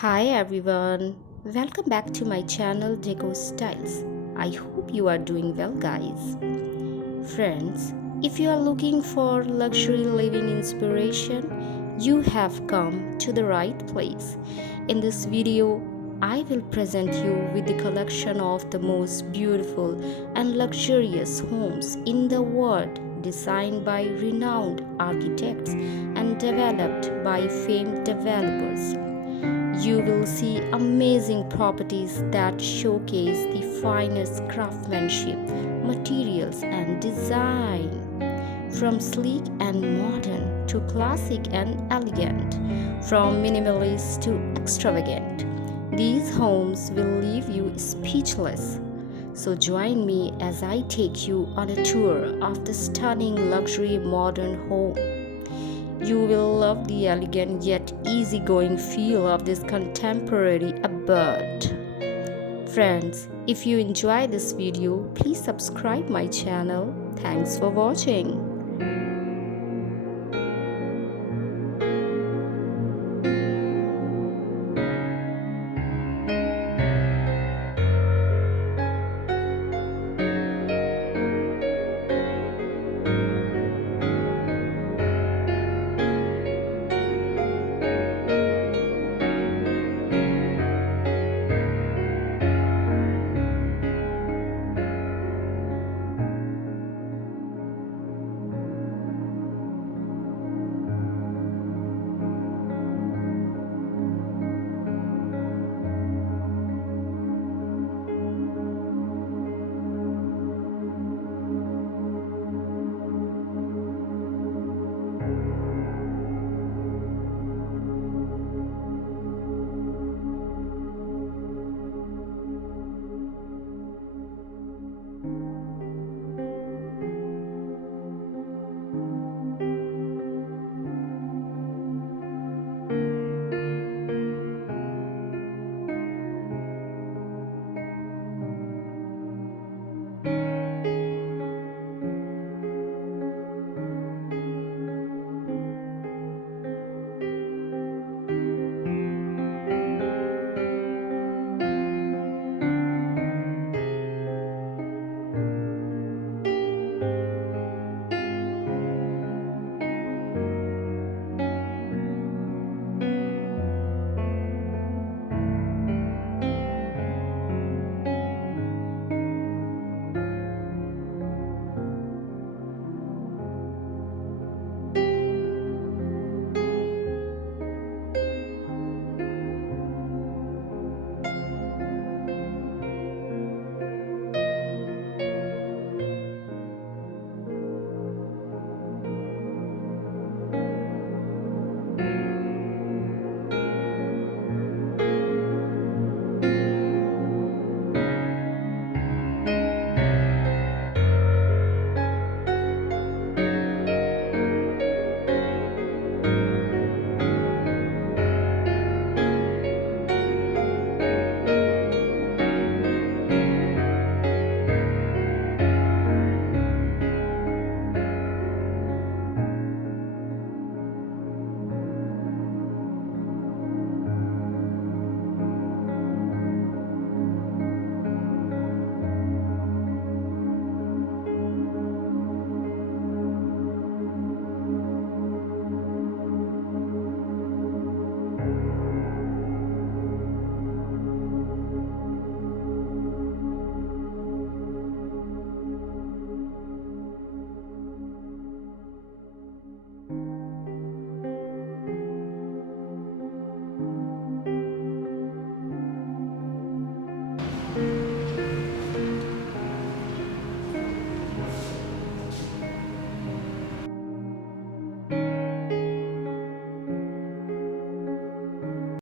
Hi everyone, welcome back to my channel Decor Styles. I hope you are doing well, guys. Friends, if you are looking for luxury living inspiration, you have come to the right place. In this video, I will present you with the collection of the most beautiful and luxurious homes in the world, designed by renowned architects and developed by famed developers. You will see amazing properties that showcase the finest craftsmanship, materials, and design. From sleek and modern to classic and elegant, from minimalist to extravagant, these homes will leave you speechless. So join me as I take you on a tour of the stunning luxury modern home. You will love the elegant yet easygoing feel of this contemporary abode. Friends, if you enjoy this video, please subscribe my channel. Thanks for watching.